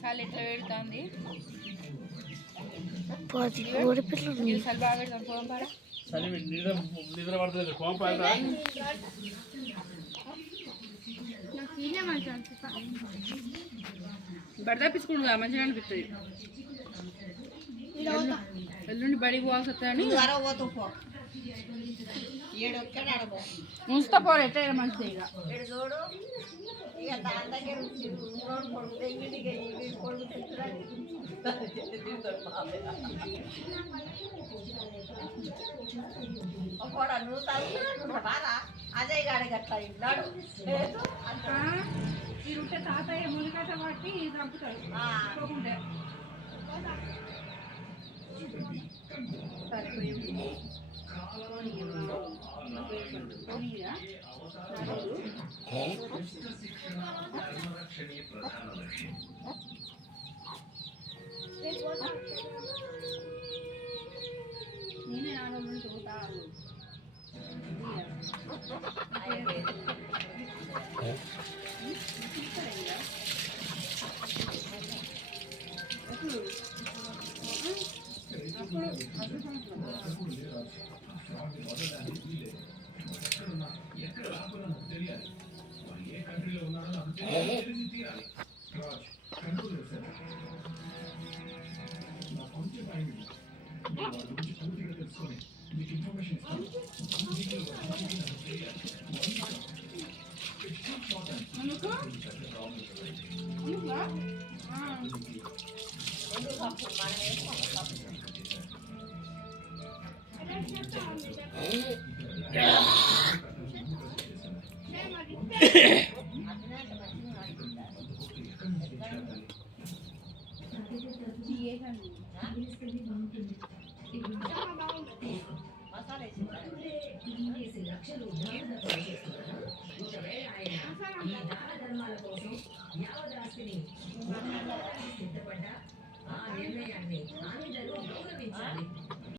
చాలా ఎట్లా పెడుతుంది చలి బాగా పెడతాం పోం పాడ నిద్ర పడుతుంది కోంపాడ బడి తప్పించుకుంటు మంచిగా అనిపిస్తుంది ఎల్లుండి బడికి పోవాల్సి వస్తాయని ఉంచుతా పోరు ఎట్లా మంచిది ఇక అజయ్ గాడి గట్లా ఇన్నాడు ఈ ఉంటే తాతయ్య మునిగట పట్టి చంపుతాడు సరే నేనే ఆడవాళ్ళు చూడాలి సిద్ధపడ్డ ఆ నిర్ణయాన్ని ఆమె గౌరవించాలి.